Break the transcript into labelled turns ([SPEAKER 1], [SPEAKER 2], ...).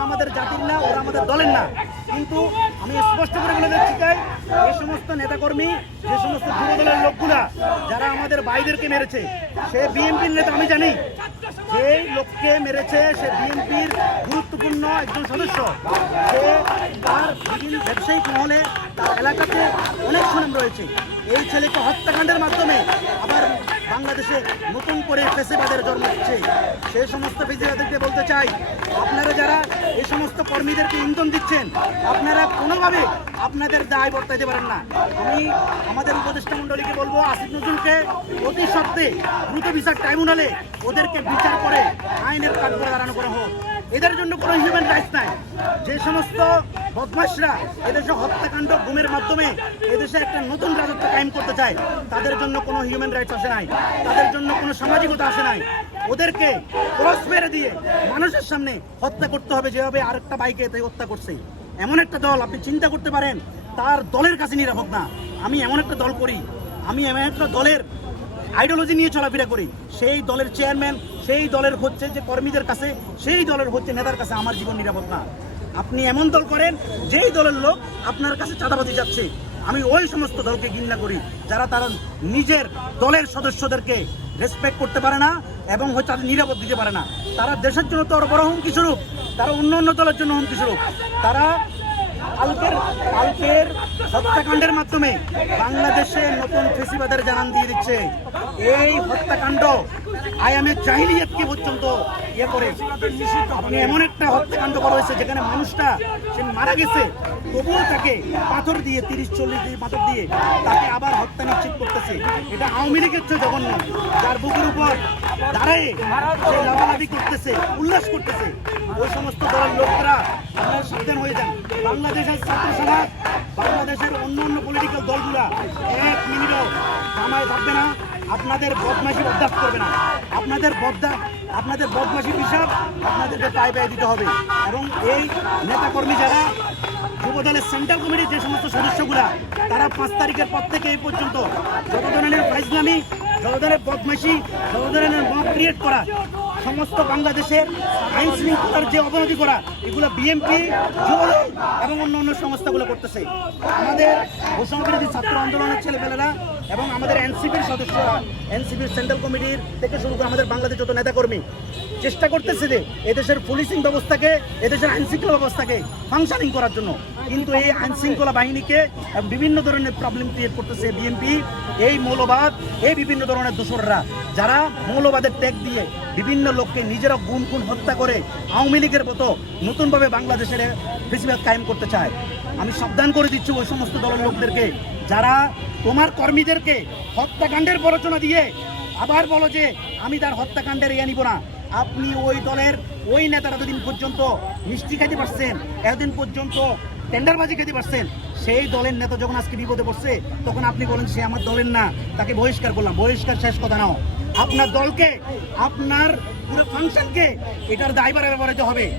[SPEAKER 1] ওরা আমাদের জাতির না, ওরা আমাদের দলের না। কিন্তু আমি স্পষ্ট করে বলে দিচ্ছি চাই এই সমস্ত নেতাকর্মী, যে সমস্ত যুব দলের লোকগুলা, যারা আমাদের ভাইদেরকে মেরেছে, সে বিএনপির নেতা আমি জানি। যেই লোককে মেরেছে, সে বিএনপির গুরুত্বপূর্ণ একজন সদস্য। সে তার বিভিন্ন ব্যবসায়িক মহলে, তার এলাকাতে অনেক সুনাম রয়েছে। এই ছেলেকে হত্যাকাণ্ডের মাধ্যমে আবার বাংলাদেশে নতুন করে ফেসিবাদের জন্ম দিচ্ছে সেই সমস্ত ফেসিবাদেরকে বলতে চাই, আপনারা যারা এই সমস্ত কর্মীদেরকে ইন্ধন দিচ্ছেন, আপনারা কোনোভাবে আপনাদের দায় বর্তাইতে পারেন না। আমি আমাদের উপদেষ্টা মণ্ডলীকে বলব, আসিফ নজরুলকে অতি সত্ত্বে দ্রুত বিচার ট্রাইব্যুনালে ওদেরকে বিচার করে আইনের করে দাঁড়ানো করা হোক। এদের জন্য কোনো হিউম্যান রাইটস নাই। যে সমস্ত বদমাসরা এদেশে হত্যাকাণ্ড গুমের মাধ্যমে এদেশে একটা নতুন রাজত্ব কায়েম করতে চায়, তাদের জন্য কোনো হিউম্যান রাইটস আসে নাই, তাদের জন্য কোনো সামাজিকতা আসে নাই। ওদেরকে ক্রস মেরে দিয়ে মানুষের সামনে হত্যা করতে হবে, যেভাবে আরেকটা বাইকে তাই হত্যা করছে। এমন একটা দল, আপনি চিন্তা করতে পারেন, তার দলের কাছে নিরাপদ না। আমি এমন একটা দল করি, আমি এমন একটা দলের আইডিওলজি নিয়ে চলাফেরা করি। সেই দলের চেয়ারম্যান সেই দলের হচ্ছে যে কর্মীদের কাছে, সেই দলের হচ্ছে নেতার কাছে আমার জীবন নিরাপদ না। আপনি এমন দল করেন, যেই দলের লোক আপনার কাছে চাঁদাবাদি যাচ্ছে আমি ওই সমস্ত দলকে ঘৃণা করি, যারা তারা নিজের দলের সদস্যদেরকে রেসপেক্ট করতে পারে না এবং হচ্ছে তাদের নিরাপদ দিতে পারে না। তারা দেশের জন্য তো বড় হুমকি স্বরূপ, তারা অন্য অন্য দলের জন্য হুমকি স্বরূপ। তারা কালকের কালকের হত্যাকাণ্ডের মাধ্যমে বাংলাদেশে নতুন ফেসিবাদের জানান দিয়ে দিচ্ছে। এই হত্যাকাণ্ড আয়ামে জাহিলিয়াতকে পর্যন্ত ইয়ে করে। আপনি এমন একটা হত্যাকাণ্ড করা হয়েছে যেখানে মানুষটা সে মারা গেছে, তবুও তাকে পাথর দিয়ে, তিরিশ, চল্লিশ দিয়ে পাথর দিয়ে তাকে আবার হত্যা নিশ্চিত করতেছে। এটা আওয়ামী লীগের চেয়ে জঘন্য। যার বুকের উপর দাঁড়ায় লাভালাভি করতেছে, উল্লাস করতেছে। ওই সমস্ত দলের লোকরা আপনারা সাবধান হয়ে যান। বাংলাদেশের ছাত্র সমাজ বাংলাদেশের অন্য অন্য পলিটিক্যাল দলগুলা এক মিনিটও জামায় থাকবে না। আপনাদের বদমাশি বরদাস্ত করবে না। আপনাদের বদদা আপনাদের বদমাসি হিসাব আপনাদেরকে পায়ে পায়ে দিতে হবে। এবং এই নেতাকর্মী যারা যুবদলের সেন্ট্রাল কমিটির যে সমস্ত সদস্যগুলা তারা পাঁচ তারিখের পর থেকে এই পর্যন্ত যত ধরনের ফাইজলামি যত ধরনের বদমাসি যত ধরনের ক্রিয়েট করা সমস্ত বাংলাদেশের আইন শৃঙ্খলার যে অবনতি করা এগুলো বিএনপি যুবদল এবং অন্য অন্য সংস্থাগুলো করতেছে। আমাদের ঘোষণা বিরোধী ছাত্র আন্দোলনের ছেলেপেলেরা এবং আমাদের এনসিপির সদস্যরা এনসিপির সেন্ট্রাল কমিটির থেকে শুরু করে আমাদের বাংলাদেশ যত নেতাকর্মী, চেষ্টা করতেছে যে এদেশের পুলিশিং ব্যবস্থাকে, এদেশের আইন শৃঙ্খলা ব্যবস্থাকে ফাংশনিং করার জন্য। কিন্তু এই আইন শৃঙ্খলা বাহিনীকে বিভিন্ন ধরনের প্রবলেম ক্রিয়েট করতেছে বিএনপি এই মৌলবাদ, এই বিভিন্ন ধরনের দোসররা যারা মৌলবাদের ট্যাগ দিয়ে বিভিন্ন লোককে নিজেরা গুণ গুণ হত্যা করে আওয়ামী লীগের মতো নতুনভাবে বাংলাদেশের বেশিরভাগ কায়েম করতে চায়। আমি সাবধান করে দিচ্ছি ওই সমস্ত দলের লোকদেরকে। যারা তোমার কর্মীদেরকে হত্যাকাণ্ডের প্ররোচনা দিয়ে আবার বলো যে, আমি তার হত্যাকাণ্ডের ইয়ে নিব না। আপনি ওই দলের ওই নেতারা দুদিন পর্যন্ত মিষ্টি খাইতে পারছেন, এতদিন পর্যন্ত টেন্ডারবাজি খেতে পারছেন? সেই দলের নেতা যখন আজকে বিপদে পড়ছে, তখন আপনি বলেন, সে আমার দলের না। তাকে বহিষ্কার করলাম। বহিষ্কার শেষ কথা নাও। আপনার দলকে, আপনার পুরো ফাংশনকে এটার দায়বার ব্যবহার হবে।